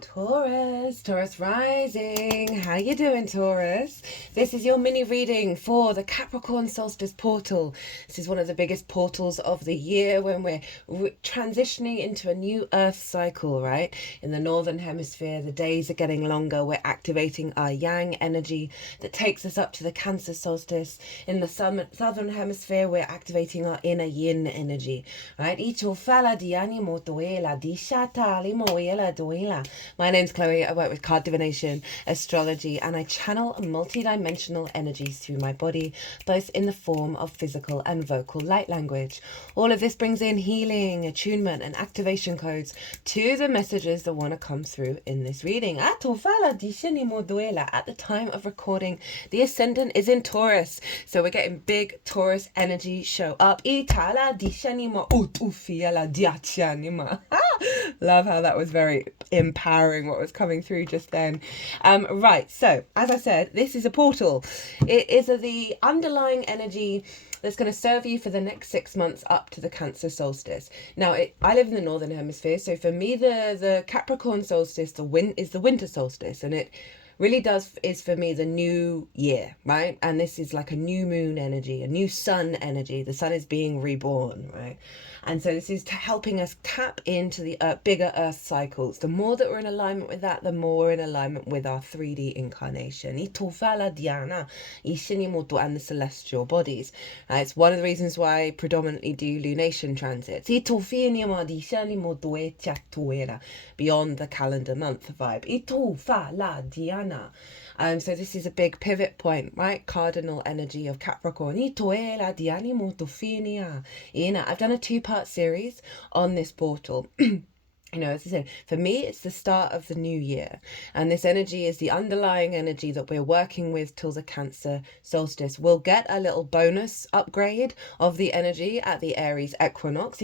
Taurus rising. How you doing, Taurus? This is your mini reading for the Capricorn solstice portal. This is one of the biggest portals of the year when we're transitioning into a new earth cycle, right? In the northern hemisphere, the days are getting longer. We're activating our yang energy that takes us up to the Cancer solstice. In the southern hemisphere, we're activating our inner yin energy, right? My name's Chloe. I work with card divination, astrology, and I channel multi-dimensional energies through my body, both in the form of physical and vocal light language. All of this brings in healing, attunement, and activation codes to the messages that want to come through in this reading. At the time of recording, the ascendant is in Taurus, so we're getting big Taurus energy show up. Love how that was very empowering, what was coming through just then. Right, so as I said, this is a portal. It is the underlying energy that's going to serve you for the next 6 months up to the Cancer solstice. Now, I live in the northern hemisphere, so for me, the Capricorn solstice is the winter solstice, and it really is for me the new year, right? And this is like a new moon energy, a new sun energy. The sun is being reborn, right? And so this is helping us tap into the bigger earth cycles. The more that we're in alignment with that, the more we're in alignment with our 3D incarnation. And the celestial bodies. It's one of the reasons why I predominantly do lunation transits. Beyond the calendar month vibe. So this is a big pivot point, right? Cardinal energy of Capricorn. I've done a 2-part series on this portal. You know, as I said, for me, it's the start of the new year. And this energy is the underlying energy that we're working with till the Cancer solstice. We'll get a little bonus upgrade of the energy at the Aries equinox.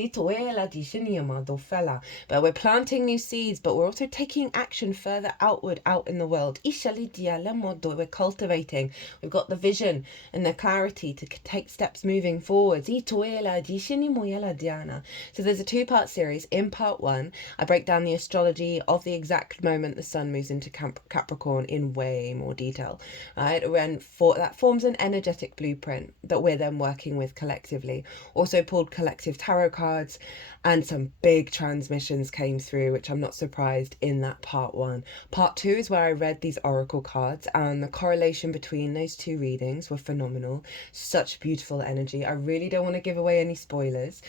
But we're planting new seeds, but we're also taking action further outward, out in the world. We're cultivating. We've got the vision and the clarity to take steps moving forwards. So there's a 2-part series. In part 1, I break down the astrology of the exact moment the sun moves into Capricorn in way more detail, right? And that forms an energetic blueprint that we're then working with collectively. Also pulled collective tarot cards, and some big transmissions came through, which I'm not surprised in that part 1. Part 2 is where I read these oracle cards, and the correlation between those 2 readings were phenomenal. Such beautiful energy. I really don't want to give away any spoilers,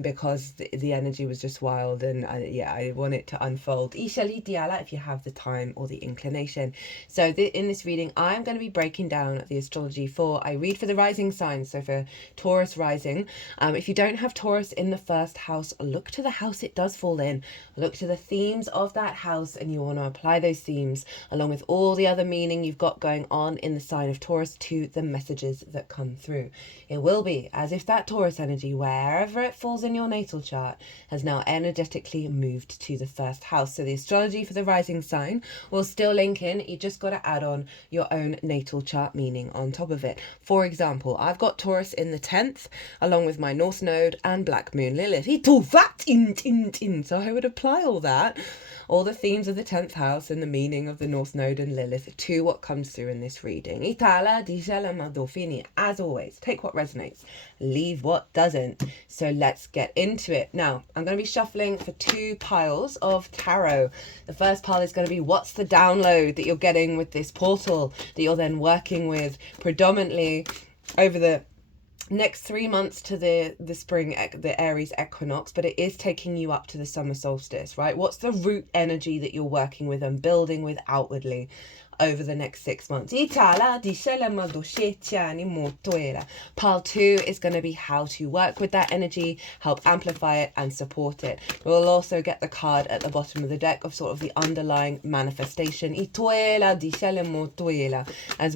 because the energy was just wild, and I want it to unfold. If you have the time or the inclination. So in this reading, I'm going to be breaking down the astrology I read for the rising signs, so for Taurus rising. If you don't have Taurus in the first house, look to the house it does fall in. Look to the themes of that house, and you want to apply those themes along with all the other meaning you've got going on in the sign of Taurus to the messages that come through. It will be as if that Taurus energy, wherever it falls in your natal chart, has now energetically moved to the first house. So the astrology for the rising sign will still link in. You just got to add on your own natal chart meaning on top of it. For example, I've got Taurus in the 10th along with my North Node and Black Moon Lilith. So I would apply all the themes of the 10th house and the meaning of the North Node and Lilith to what comes through in this reading. As always, take what resonates, leave what doesn't. So let's get into it. Now, I'm going to be shuffling for 2 piles of tarot. The first pile is going to be what's the download that you're getting with this portal that you're then working with predominantly over the next 3 months to the spring, the Aries equinox, but it is taking you up to the summer solstice, right? What's the root energy that you're working with and building with outwardly over the next 6 months? Pile 2 is going to be how to work with that energy, help amplify it and support it. We'll also get the card at the bottom of the deck of sort of the underlying manifestation, as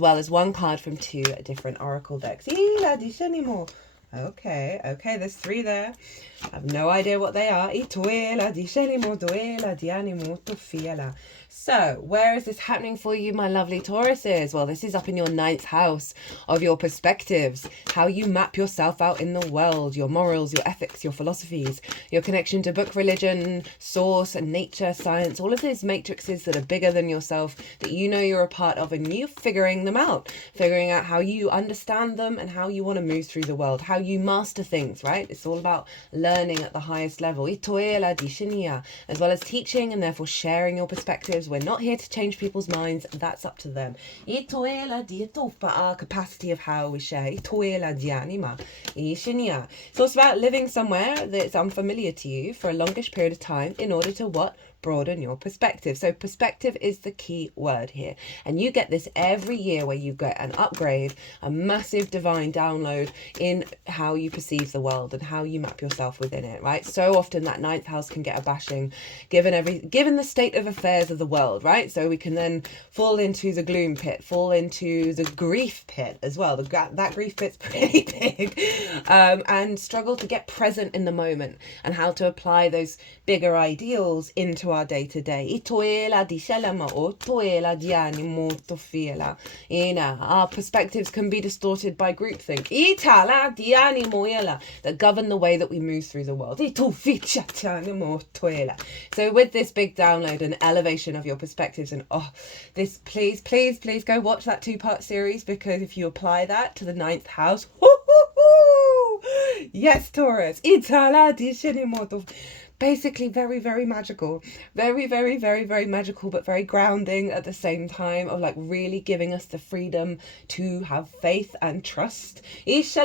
well as 1 card from 2 different oracle decks. Okay, there's 3 there. I have no idea what they are. So, where is this happening for you, my lovely Tauruses? Well, this is up in your 9th house of your perspectives, how you map yourself out in the world, your morals, your ethics, your philosophies, your connection to book, religion, source, and nature, science, all of these matrices that are bigger than yourself, that you know you're a part of, and you figuring them out, figuring out how you understand them and how you want to move through the world, how you master things, right? It's all about learning at the highest level, as well as teaching and therefore sharing your perspectives. We're not here to change people's minds. That's up to them. Our capacity of how we share. So it's about living somewhere that's unfamiliar to you for a longish period of time in order to what? Broaden your perspective. So perspective is the key word here, and you get this every year where you get an upgrade, a massive divine download in how you perceive the world and how you map yourself within it, right? So often that 9th house can get a bashing given the state of affairs of the world, right? So we can then fall into the gloom pit, fall into the grief pit as well. That grief pit's pretty big, and struggle to get present in the moment and how to apply those bigger ideals into our day-to-day. Our perspectives can be distorted by groupthink that govern the way that we move through the world. So with this big download and elevation of your perspectives, and this, please go watch that 2-part series, because if you apply that to the 9th house, yes, Taurus, basically very, very magical, very, very, very, very magical, but very grounding at the same time, of like really giving us the freedom to have faith and trust. It's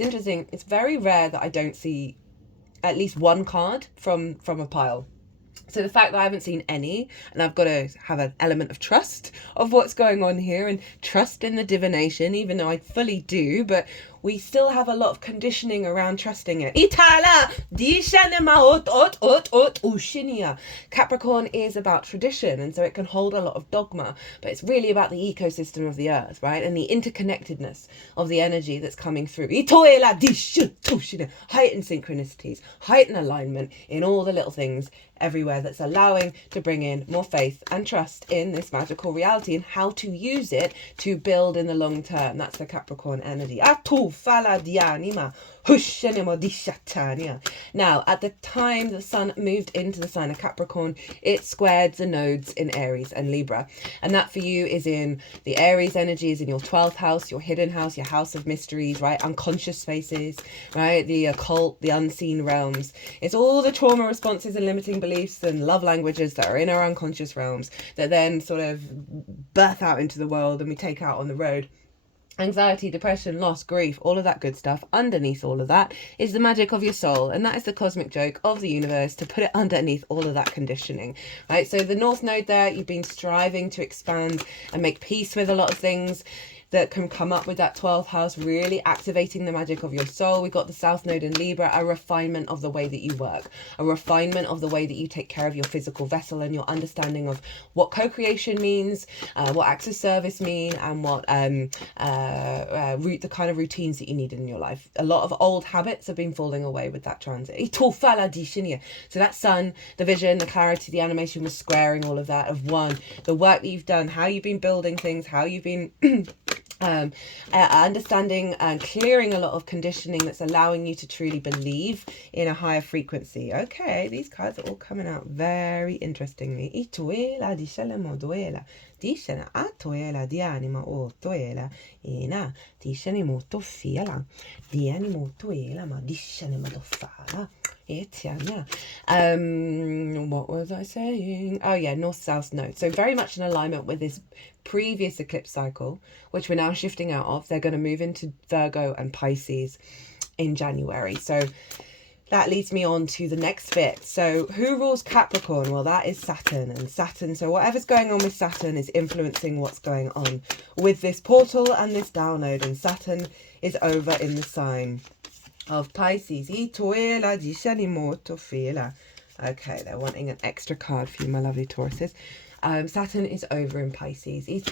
interesting, it's very rare that I don't see at least one card from a pile. So the fact that I haven't seen any, and I've got to have an element of trust of what's going on here, and trust in the divination, even though I fully do, but we still have a lot of conditioning around trusting it. Capricorn is about tradition, and so it can hold a lot of dogma, but it's really about the ecosystem of the earth, right? And the interconnectedness of the energy that's coming through. Heightened synchronicities, heightened alignment in all the little things everywhere, that's allowing to bring in more faith and trust in this magical reality and how to use it to build in the long term. That's the Capricorn energy. Now, at the time the sun moved into the sign of Capricorn, it squared the nodes in Aries and Libra. And that for you is in the Aries energy, is in your 12th house, your hidden house, your house of mysteries, right? Unconscious spaces, right? The occult, the unseen realms. It's all the trauma responses and limiting beliefs and love languages that are in our unconscious realms that then sort of birth out into the world and we take out on the road. Anxiety, depression, loss, grief, all of that good stuff. Underneath all of that is the magic of your soul. And that is the cosmic joke of the universe, to put it underneath all of that conditioning, right? So the North Node there, you've been striving to expand and make peace with a lot of things that can come up with that 12th house, really activating the magic of your soul. We've got the South Node in Libra, a refinement of the way that you work, a refinement of the way that you take care of your physical vessel and your understanding of what co-creation means, what acts of service mean, and what the kind of routines that you need in your life. A lot of old habits have been falling away with that transit. So that sun, the vision, the clarity, the animation was squaring all of that of one. The work that you've done, how you've been building things, how you've been understanding and clearing a lot of conditioning that's allowing you to truly believe in a higher frequency. Okay, these cards are all coming out very interestingly. What was I saying? Oh yeah, North-South Node. So very much in alignment with this previous eclipse cycle, which we're now shifting out of. They're going to move into Virgo and Pisces in January. So that leads me on to the next bit. So who rules Capricorn? Well, that is Saturn. And Saturn, so whatever's going on with Saturn is influencing what's going on with this portal and this download. And Saturn is over in the sign of Pisces. Okay, they're wanting an extra card for you, my lovely Tauruses. Saturn is over in Pisces. And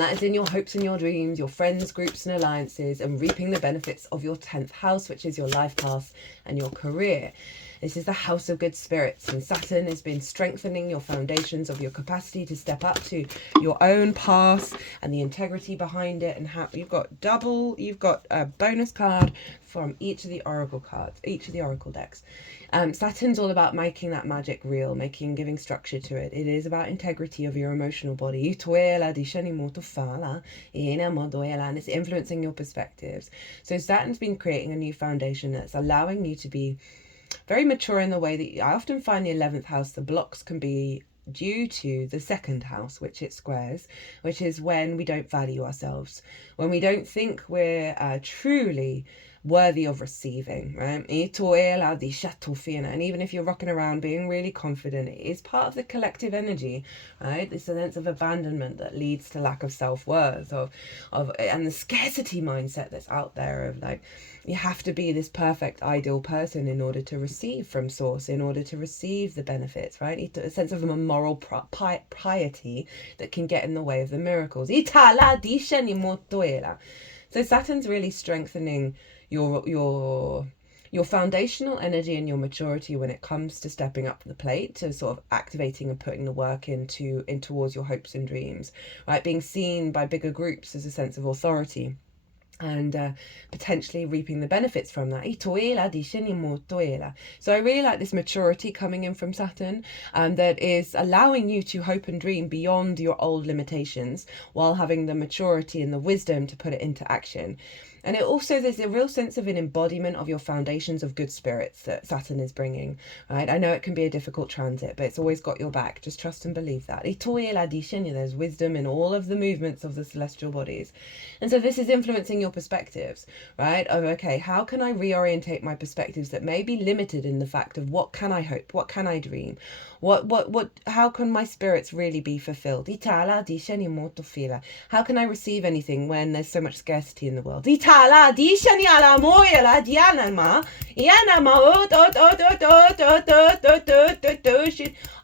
that is in your hopes and your dreams, your friends, groups and alliances, and reaping the benefits of your 10th house, which is your life path and your career. This is the house of good spirits, and Saturn has been strengthening your foundations of your capacity to step up to your own path and the integrity behind it. And you've got a bonus card from each of the oracle cards, each of the oracle decks. Saturn's all about making that magic real, giving structure to it. It is about integrity of your emotional body. And it's influencing your perspectives. So Saturn's been creating a new foundation that's allowing you to be very mature in the way that I often find the 11th house, the blocks can be due to the 2nd house, which it squares, which is when we don't value ourselves, when we don't think we're truly worthy of receiving, right? And even if you're rocking around being really confident, it is part of the collective energy, right? This sense of abandonment that leads to lack of self-worth, and the scarcity mindset that's out there of like, you have to be this perfect ideal person in order to receive from source, in order to receive the benefits, right? A sense of a moral piety that can get in the way of the miracles. So Saturn's really strengthening your foundational energy and your maturity when it comes to stepping up to the plate, to sort of activating and putting the work in towards your hopes and dreams, right? Being seen by bigger groups as a sense of authority, and potentially reaping the benefits from that. So I really like this maturity coming in from Saturn, that is allowing you to hope and dream beyond your old limitations while having the maturity and the wisdom to put it into action. And it also, there's a real sense of an embodiment of your foundations of good spirits that Saturn is bringing, right? I know it can be a difficult transit, but it's always got your back. Just trust and believe that. There's wisdom in all of the movements of the celestial bodies. And so this is influencing your perspectives, right? Of, okay, how can I reorientate my perspectives that may be limited in the fact of what can I hope? What can I dream? How can my spirits really be fulfilled? How can I receive anything when there's so much scarcity in the world?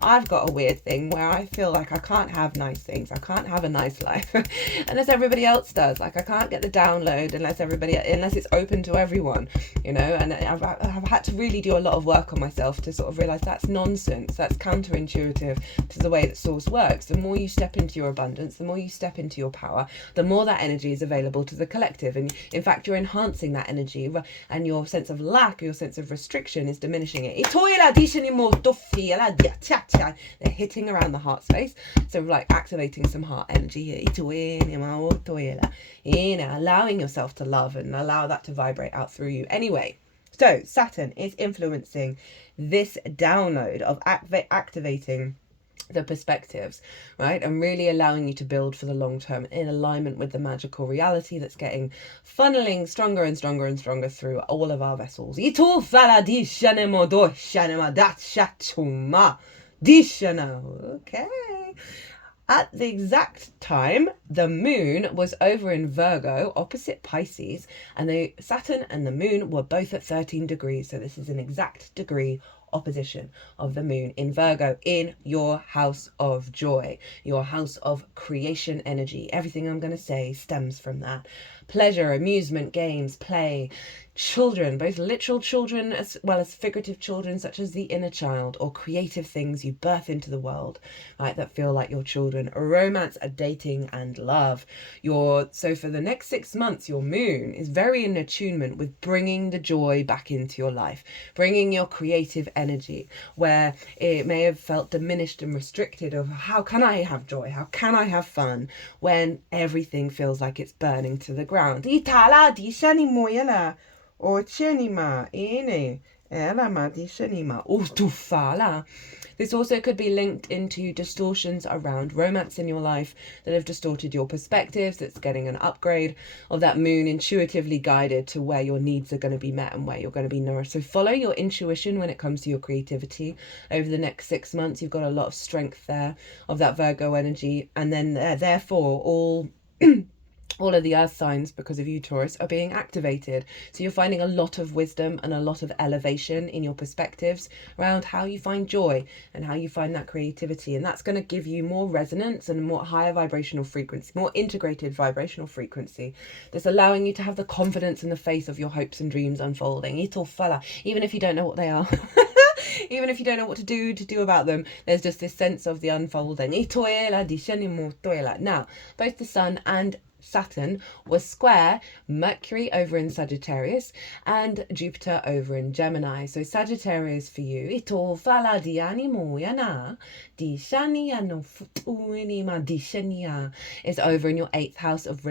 I've got a weird thing where I feel like I can't have nice things. I can't have a nice life unless everybody else does. Like I can't get the download unless it's open to everyone, you know. And I've had to really do a lot of work on myself to sort of realize that's nonsense. That's counterintuitive to the way that source works. The more you step into your abundance, the more you step into your power, the more that energy is available to the collective. And in fact, you're enhancing that energy, and your sense of lack, your sense of restriction is diminishing it. They're hitting around the heart space, so like activating some heart energy here, allowing yourself to love and allow that to vibrate out through you. Anyway, so Saturn is influencing this download of activating the perspectives, right? And really allowing you to build for the long term in alignment with the magical reality that's getting funneling stronger and stronger and stronger through all of our vessels. Okay. At the exact time, the moon was over in Virgo, opposite Pisces, and the Saturn and the moon were both at 13 degrees. So this is an exact degree opposition of the moon in Virgo, in your house of joy, your house of creation energy. Everything I'm going to say stems from that. Pleasure, amusement, games, play, children, both literal children as well as figurative children, such as the inner child, or creative things you birth into the world, right, that feel like your children. Romance, dating, and love. So for the next 6 months, your moon is very in attunement with bringing the joy back into your life, bringing your creative energy where it may have felt diminished and restricted of how can I have joy, how can I have fun, when everything feels like it's burning to the ground. This also could be linked into distortions around romance in your life that have distorted your perspectives. That's getting an upgrade of that moon, intuitively guided to where your needs are going to be met and where you're going to be nourished. So follow your intuition when it comes to your creativity. Over the next 6 months, you've got a lot of strength there of that Virgo energy. And then therefore all all of the earth signs, because of you, Taurus, are being activated. So you're finding a lot of wisdom and a lot of elevation in your perspectives around how you find joy and how you find that creativity. And that's going to give you more resonance and more higher vibrational frequency, more integrated vibrational frequency, that's allowing you to have the confidence and the faith of your hopes and dreams unfolding. Even if you don't know what they are. Even if you don't know what to do about them, there's just this sense of the unfolding. Now, both the sun and Saturn was square Mercury over in Sagittarius and Jupiter over in Gemini. So Sagittarius for you, is over in your 8th house of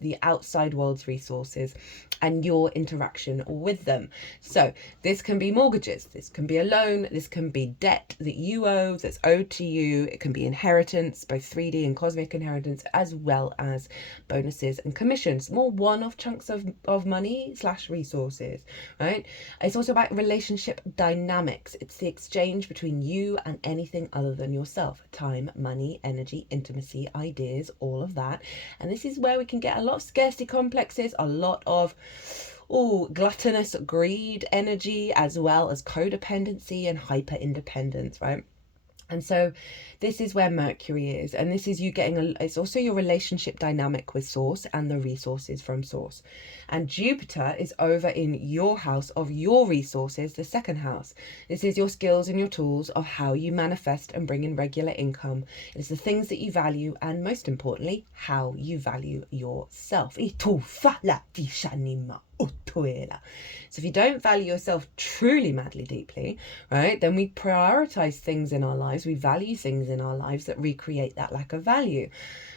the outside world's resources and your interaction with them. So this can be mortgages, this can be a loan, this can be debt that you owe, that's owed to you. It can be inheritance, both 3D and cosmic inheritance, as well as bonuses and commissions, more one-off chunks of money / resources, right? It's also about relationship dynamics. It's the exchange between you and anything other than yourself. Time, money, energy, intimacy, ideas, all of that. And this is where we can get a lot of scarcity complexes, a lot of gluttonous greed energy, as well as codependency and hyper independence, right? And so this is where Mercury is, and this is you getting it's also your relationship dynamic with source and the resources from source. And Jupiter is over in your house of your resources, the 2nd house. This is your skills and your tools of how you manifest and bring in regular income. It's the things that you value, and most importantly, how you value yourself. So if you don't value yourself truly madly deeply, right, then we prioritize things in our lives, we value things in our lives that recreate that lack of value.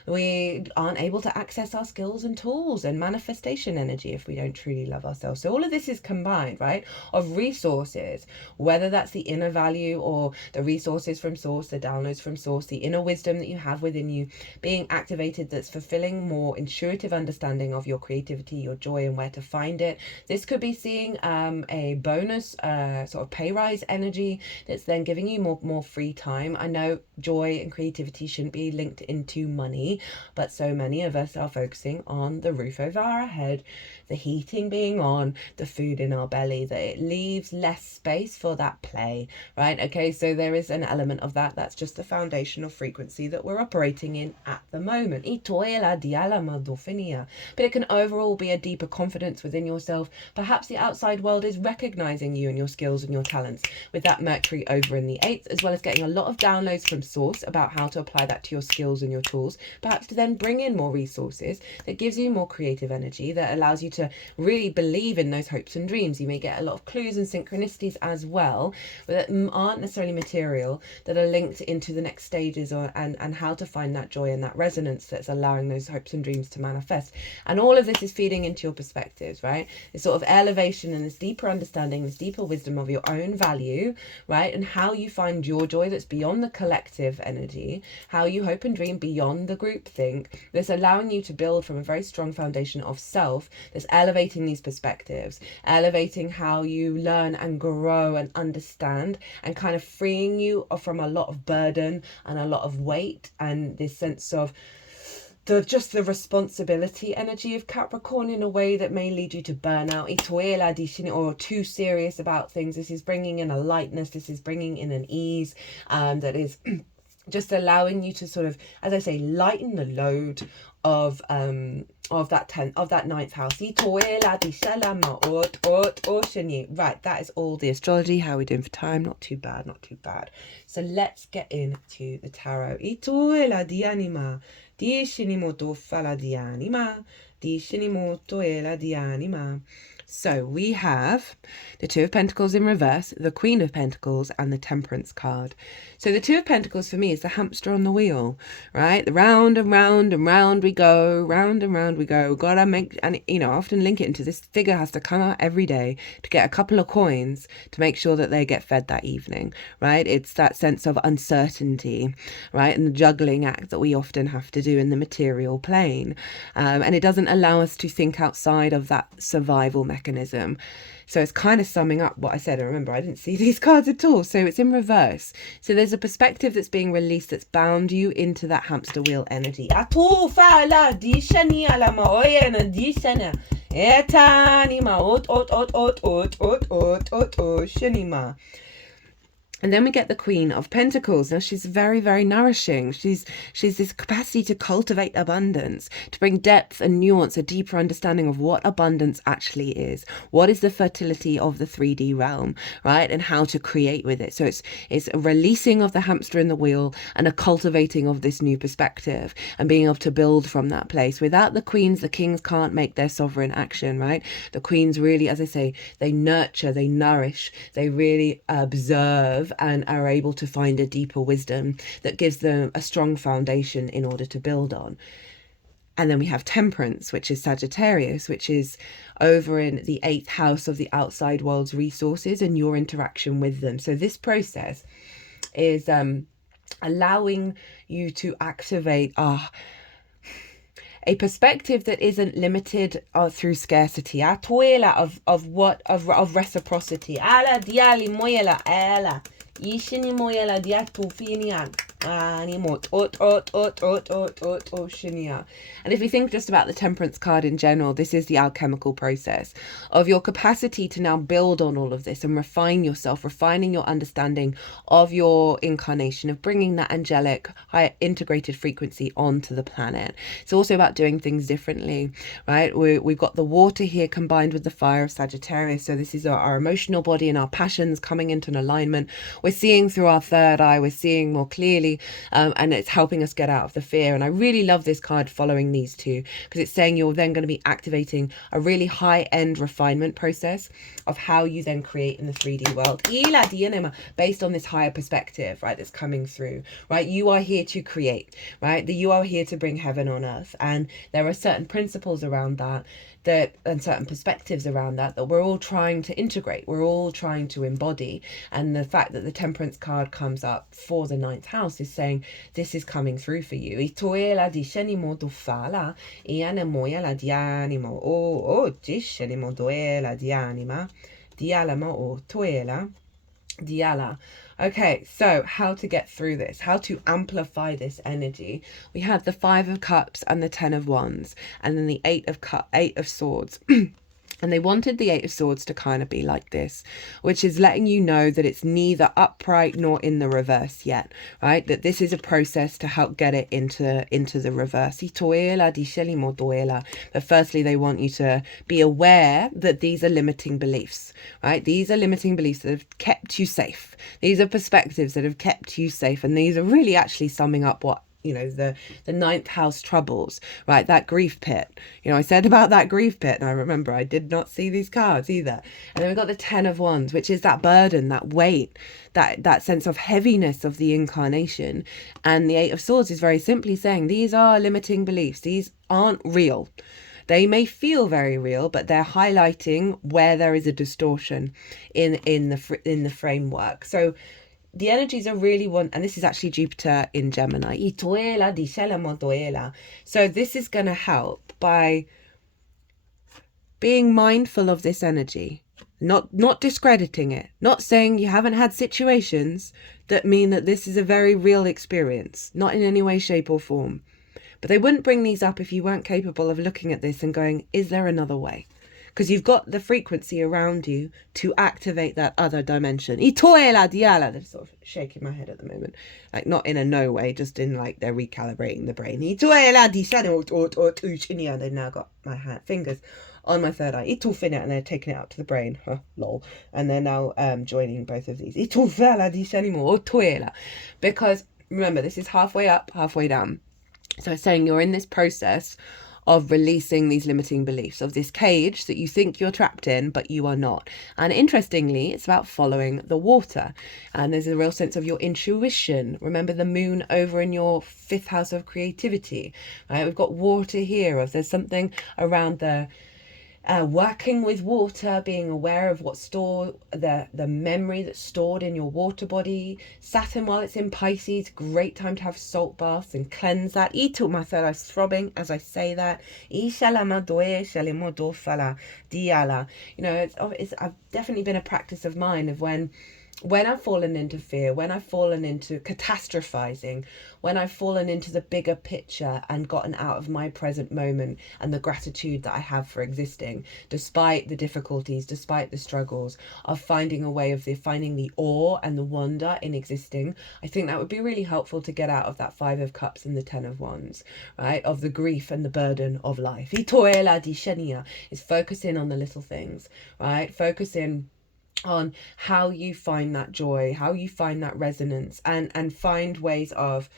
We aren't able to access our skills and tools and manifestation energy if we don't truly love ourselves. So all of this is combined, right, of resources, whether that's the inner value or the resources from source, the downloads from source, the inner wisdom that you have within you being activated, that's fulfilling more intuitive understanding of your creativity, your joy, and where to find it. This could be seeing a bonus sort of pay rise energy that's then giving you more free time. I know joy and creativity shouldn't be linked into money, but so many of us are focusing on the roof over our head, the heating being on, the food in our belly, that it leaves less space for that play, right? Okay, so there is an element of that. That's just the foundational frequency that we're operating in at the moment. But it can overall be a deeper confidence within yourself. Perhaps the outside world is recognizing you and your skills and your talents with that Mercury over in the 8th, as well as getting a lot of downloads from source about how to apply that to your skills and your tools, perhaps to then bring in more resources that gives you more creative energy, that allows you to really believe in those hopes and dreams. You may get a lot of clues and synchronicities as well that aren't necessarily material, that are linked into the next stages and how to find that joy and that resonance that's allowing those hopes and dreams to manifest. And all of this is feeding into your perspectives, right? This sort of elevation and this deeper understanding, this deeper wisdom of your own value, right? And how you find your joy that's beyond the collective energy, how you hope and dream beyond the group think, that's allowing you to build from a very strong foundation of self, that's elevating these perspectives, elevating how you learn and grow and understand, and kind of freeing you from a lot of burden and a lot of weight and this sense of the responsibility energy of Capricorn in a way that may lead you to burnout or too serious about things. This is bringing in a lightness, this is bringing in an ease that is just allowing you to sort of, as I say, lighten the load of that 9th house. Right, that is all the astrology. How are we doing for time? Not too bad, not too bad. So let's get into the tarot. So we have the Two of Pentacles in reverse, the Queen of Pentacles, and the Temperance card. So the Two of Pentacles for me is the hamster on the wheel, right? The round and round and round we go, round and round we go. Gotta make, and I often link it into this figure has to come out every day to get a couple of coins to make sure that they get fed that evening, right? It's that sense of uncertainty, right? And the juggling act that we often have to do in the material plane. And it doesn't allow us to think outside of that survival mechanism mechanism. So it's kind of summing up what I said. And remember, I didn't see these cards at all. So it's in reverse. So there's a perspective that's being released that's bound you into that hamster wheel energy. And then we get the Queen of Pentacles. Now she's very, very nourishing. She's this capacity to cultivate abundance, to bring depth and nuance, a deeper understanding of what abundance actually is. What is the fertility of the 3D realm, right? And how to create with it. So it's a releasing of the hamster in the wheel and a cultivating of this new perspective and being able to build from that place. Without the queens, the kings can't make their sovereign action, right? The queens really, as I say, they nurture, they nourish, they really observe and are able to find a deeper wisdom that gives them a strong foundation in order to build on. And then we have Temperance, which is Sagittarius, which is over in the 8th house of the outside world's resources and your interaction with them. So this process is allowing you to activate a perspective that isn't limited through scarcity. Of reciprocity. And if you think just about the Temperance card in general, this is the alchemical process of your capacity to now build on all of this and refine yourself, refining your understanding of your incarnation, of bringing that angelic, high integrated frequency onto the planet. It's also about doing things differently, right? We've got the water here combined with the fire of Sagittarius. So this is our emotional body and our passions coming into an alignment. We're seeing through our third eye, we're seeing more clearly, and it's helping us get out of the fear. And I really love this card following these two, because it's saying you're then going to be activating a really high-end refinement process of how you then create in the 3D world based on this higher perspective, right, that's coming through, right? You are here to create, right? You are here to bring heaven on earth, and there are certain principles around that and certain perspectives around that we're all trying to integrate, we're all trying to embody. And the fact that the Temperance card comes up for the 9th house is saying this is coming through for you. Okay, so how to get through this, how to amplify this energy. We had the 5 of Cups and the 10 of Wands, and then the 8 of Swords. And they wanted the 8 of Swords to kind of be like this, which is letting you know that it's neither upright nor in the reverse yet, right? That this is a process to help get it into the reverse. But firstly, they want you to be aware that these are limiting beliefs, right? These are limiting beliefs that have kept you safe. These are perspectives that have kept you safe. And these are really actually summing up what, the 9th house troubles, right? That grief pit. I said about that grief pit, and I remember I did not see these cards either. And then we've got the 10 of Wands, which is that burden, that weight, that sense of heaviness of the incarnation. And the 8 of Swords is very simply saying these are limiting beliefs. These aren't real. They may feel very real, but they're highlighting where there is a distortion in the framework. So the energies are really and this is actually Jupiter in Gemini. So this is going to help by being mindful of this energy, not discrediting it, not saying you haven't had situations that mean that this is a very real experience, not in any way, shape or form. But they wouldn't bring these up if you weren't capable of looking at this and going, is there another way? Because you've got the frequency around you to activate that other dimension. They're sort of shaking my head at the moment. Like, not in a no way, just in like they're recalibrating the brain. They've now got my fingers on my third eye. And they're taking it out to the brain. Lol. And they're now joining both of these. Because remember, this is halfway up, halfway down. So it's saying you're in this process of releasing these limiting beliefs, of this cage that you think you're trapped in, but you are not. And interestingly, it's about following the water. And there's a real sense of your intuition. Remember the moon over in your 5th house of creativity, right? We've got water here. There's something around the Working with water, being aware of what's stored, the memory that's stored in your water body. Saturn, while it's in Pisces, great time to have salt baths and cleanse that. Ito masala is throbbing as I say that. Ishala madoe shalimodo fala diala. You know, it's I've definitely been a practice of mine of when I've fallen into fear, when I've fallen into catastrophizing, when I've fallen into the bigger picture and gotten out of my present moment and the gratitude that I have for existing, despite the difficulties, despite the struggles of finding a way of finding the awe and the wonder in existing, I think that would be really helpful to get out of that 5 of Cups and the 10 of Wands, right? Of the grief and the burden of life. Itoela di shenia is focusing on the little things, right? Focusing on how you find that joy, how you find that resonance, and find ways of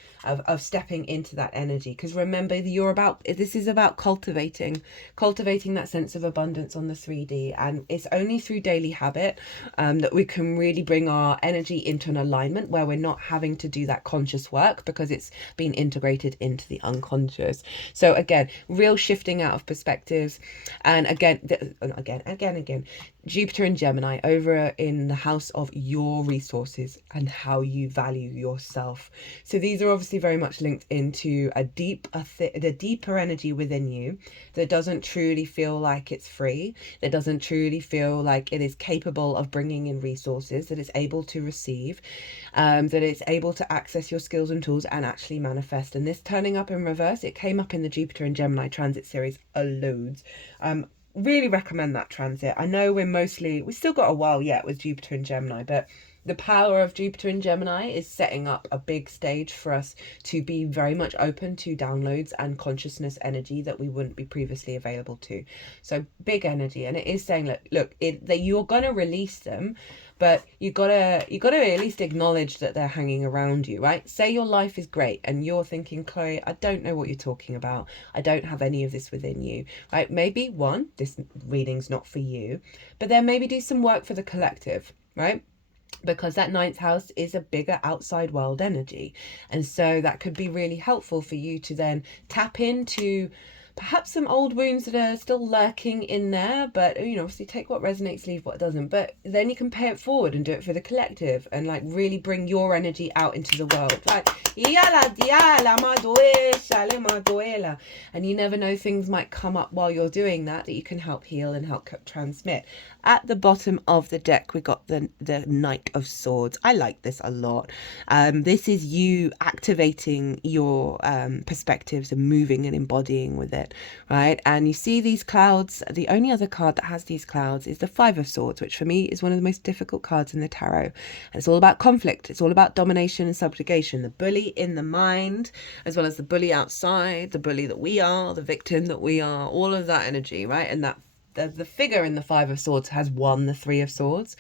stepping into that energy. Because remember, this is about cultivating that sense of abundance on the 3D, and it's only through daily habit that we can really bring our energy into an alignment where we're not having to do that conscious work, because it's been integrated into the unconscious. So again, real shifting out of perspectives. And again, Jupiter and Gemini over in the house of your resources and how you value yourself. So these are obviously very much linked into the deeper energy within you that doesn't truly feel like it's free, that doesn't truly feel like it is capable of bringing in resources, that it's able to receive, that it's able to access your skills and tools and actually manifest. And this turning up in reverse, it came up in the Jupiter and Gemini transit series a loads. Really recommend that transit. I know we still got a while yet with Jupiter and Gemini, but the power of Jupiter and Gemini is setting up a big stage for us to be very much open to downloads and consciousness energy that we wouldn't be previously available to. So big energy, and it is saying that you're gonna release them, but you gotta at least acknowledge that they're hanging around you, right? Say your life is great and you're thinking, Chloe, I don't know what you're talking about. I don't have any of this within you, right? Maybe this reading's not for you, but then maybe do some work for the collective, right? Because that 9th house is a bigger outside world energy. And so that could be really helpful for you to then tap into perhaps some old wounds that are still lurking in there, but obviously take what resonates, leave what doesn't. But then you can pay it forward and do it for the collective and really bring your energy out into the world. And you never know, things might come up while you're doing that you can help heal and help transmit. At the bottom of the deck, we got the Knight of Swords. I like this a lot. This is you activating your perspectives and moving and embodying with it, right? And you see these clouds. The only other card that has these clouds is the 5 of Swords, which for me is one of the most difficult cards in the tarot. And it's all about conflict. It's all about domination and subjugation. The bully in the mind, as well as the bully outside, the bully that we are, the victim that we are, all of that energy, right? And that the figure in the 5 of Swords has won the 3 of Swords,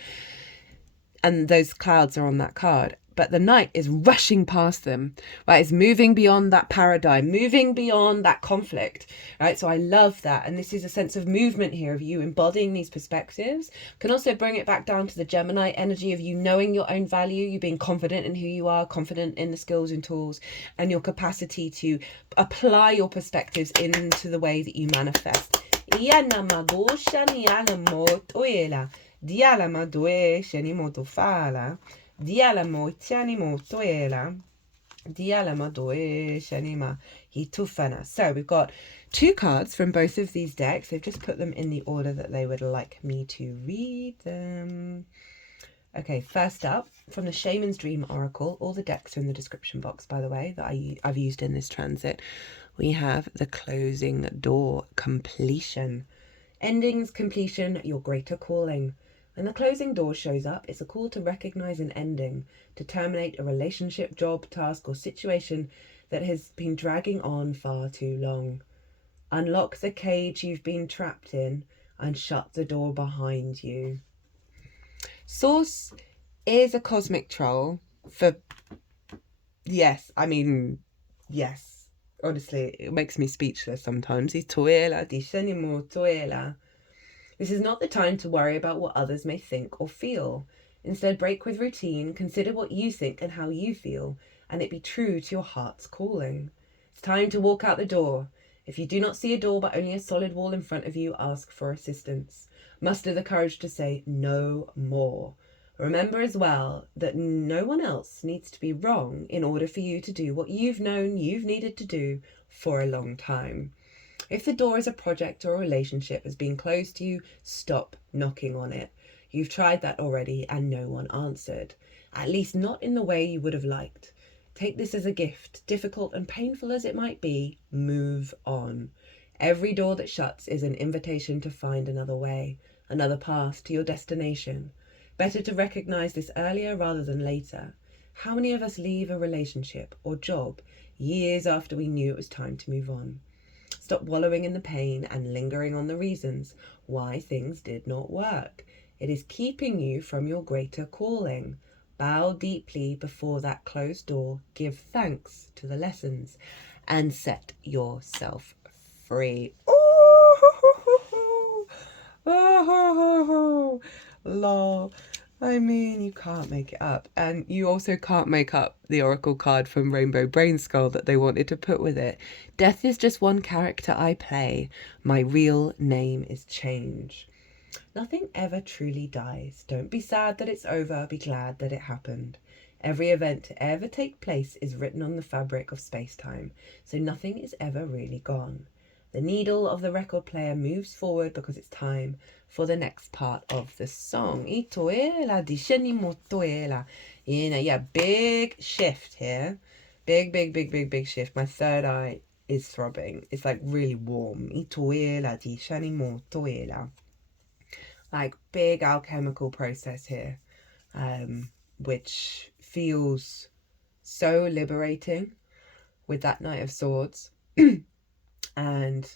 and those clouds are on that card. But the knight is rushing past them, right? It's moving beyond that paradigm, moving beyond that conflict, right? So I love that. And this is a sense of movement here of you embodying these perspectives. Can also bring it back down to the Gemini energy of you knowing your own value, you being confident in who you are, confident in the skills and tools, and your capacity to apply your perspectives into the way that you manifest. Diala madue shenimoto fala. Diala moitiani motoela. Diala madoe shenima hitufana. So we've got 2 cards from both of these decks. They've just put them in the order that they would like me to read them. Okay, first up, from the Shaman's Dream Oracle. All the decks are in the description box, by the way, that I've used in this transit. We have the Closing Door, Completion. Endings, completion, your greater calling. When the closing door shows up, it's a call to recognize an ending, to terminate a relationship, job, task, or situation that has been dragging on far too long. Unlock the cage you've been trapped in and shut the door behind you. Source is a cosmic troll for... Yes. Honestly, it makes me speechless sometimes. This is not the time to worry about what others may think or feel. Instead, break with routine, consider what you think and how you feel, and it be true to your heart's calling. It's time to walk out the door. If you do not see a door but only a solid wall in front of you, ask for assistance. Muster the courage to say no more. Remember as well that no one else needs to be wrong in order for you to do what you've known you've needed to do for a long time. If the door is a project or a relationship has been closed to you, stop knocking on it. You've tried that already and no one answered. At least not in the way you would have liked. Take this as a gift. Difficult and painful as it might be, move on. Every door that shuts is an invitation to find another way, another path to your destination. Better to recognize this earlier rather than later. How many of us leave a relationship or job years after we knew it was time to move on? Stop wallowing in the pain and lingering on the reasons why things did not work. It is keeping you from your greater calling. Bow deeply before that closed door, give thanks to the lessons, and set yourself free. Oh, lol. I mean, you can't make it up. And you also can't make up the oracle card from Rainbow Brainskull that they wanted to put with it. Death is just one character I play. My real name is change. Nothing ever truly dies. Don't be sad that it's over. Be glad that it happened. Every event to ever take place is written on the fabric of space-time, so nothing is ever really gone. The needle of the record player moves forward because it's time for the next part of the song. Yeah, big shift here. Big shift. My third eye is throbbing. It's like really warm. Like big alchemical process here, which feels so liberating with that Knight of Swords. And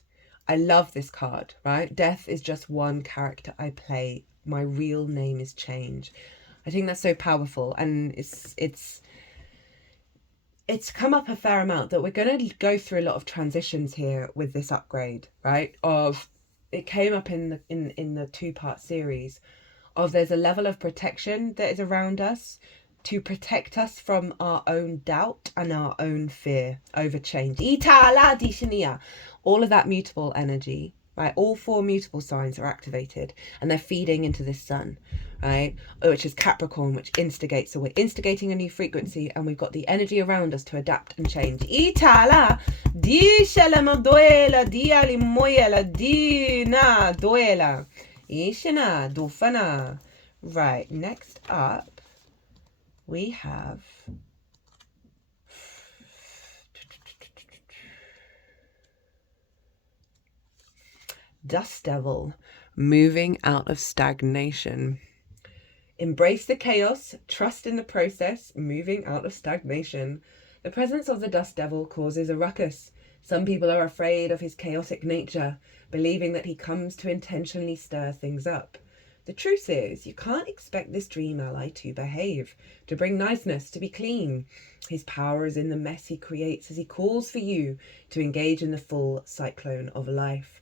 I love this card, right? Death is just one character I play. My real name is change. I think that's so powerful, and it's come up a fair amount that we're going to go through a lot of transitions here with this upgrade, right? It came up in the two-part series of there's a level of protection that is around us to protect us from our own doubt and our own fear over change. All of that mutable energy, right? All 4 mutable signs are activated and they're feeding into this sun, right? Which is Capricorn, which instigates. So we're instigating a new frequency and we've got the energy around us to adapt and change. Right, next up we have Dust Devil, moving out of stagnation. Embrace the chaos, trust in the process, moving out of stagnation. The presence of the Dust Devil causes a ruckus. Some people are afraid of his chaotic nature, believing that he comes to intentionally stir things up. The truth is, you can't expect this dream ally to behave, to bring niceness, to be clean. His power is in the mess he creates as he calls for you to engage in the full cyclone of life.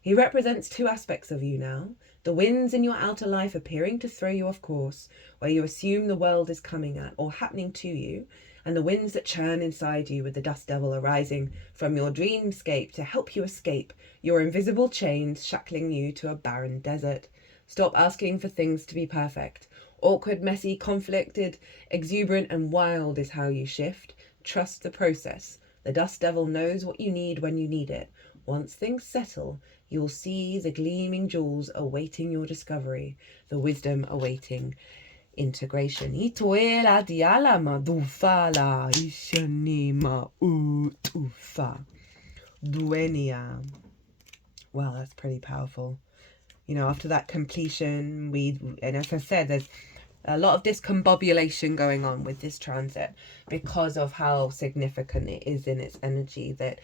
He represents 2 aspects of you now. The winds in your outer life appearing to throw you off course, where you assume the world is coming at or happening to you, and the winds that churn inside you with the Dust Devil arising from your dreamscape to help you escape your invisible chains shackling you to a barren desert. Stop asking for things to be perfect. Awkward, messy, conflicted, exuberant and wild is how you shift. Trust the process. The Dust Devil knows what you need when you need it. Once things settle, you'll see the gleaming jewels awaiting your discovery, the wisdom awaiting integration. Wow, that's pretty powerful. You know, after that completion, and as I said, there's a lot of discombobulation going on with this transit because of how significant it is in its energy that,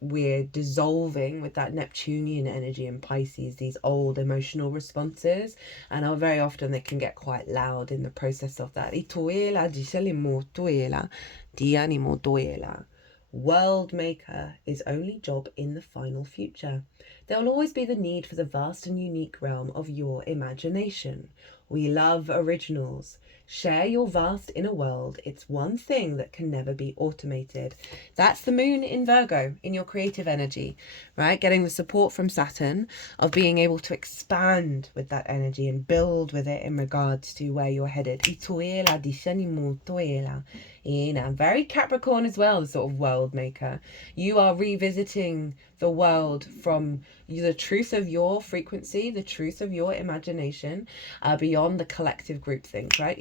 we're dissolving with that Neptunian energy in Pisces, these old emotional responses, and very often they can get quite loud in the process of that. World Maker is only job in the final future. There will always be the need for the vast and unique realm of your imagination. We love originals. Share your vast inner world. It's one thing that can never be automated. That's the moon in Virgo, in your creative energy, right? Getting the support from Saturn of being able to expand with that energy and build with it in regards to where you're headed. Very Capricorn as well, the sort of world maker. You are revisiting the world from the truth of your frequency, the truth of your imagination, beyond the collective group things, right?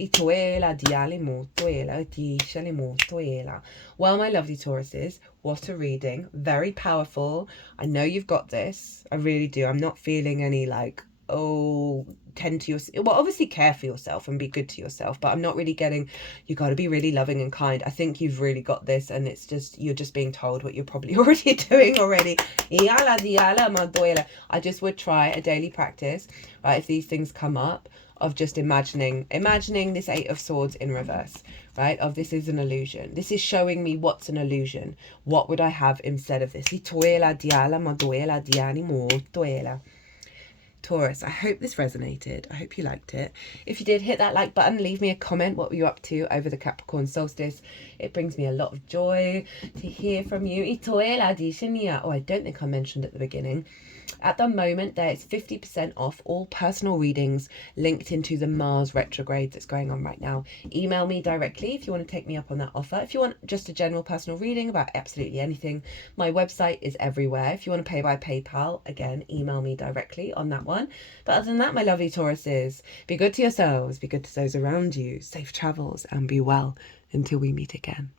Well, my lovely Tauruses, what a reading. Very powerful. I know you've got this. I really do. I'm not feeling any tend to yourself. Well, obviously care for yourself and be good to yourself, but I'm not really getting, you got to be really loving and kind. I think you've really got this, and it's just, you're just being told what you're probably already doing already. I just would try a daily practice, right, if these things come up, of just imagining this Eight of Swords in reverse, right? Of this is an illusion. This is showing me what's an illusion. What would I have instead of this? Taurus, I hope this resonated. I hope you liked it. If you did, hit that like button. Leave me a comment. What were you up to over the Capricorn solstice? It brings me a lot of joy to hear from you. Oh, I don't think I mentioned at the beginning. At the moment, there is 50% off all personal readings linked into the Mars retrograde that's going on right now. Email me directly if you want to take me up on that offer. If you want just a general personal reading about absolutely anything, my website is everywhere. If you want to pay by PayPal, again, email me directly on that one. But other than that, my lovely Tauruses, be good to yourselves, be good to those around you, safe travels, and be well until we meet again.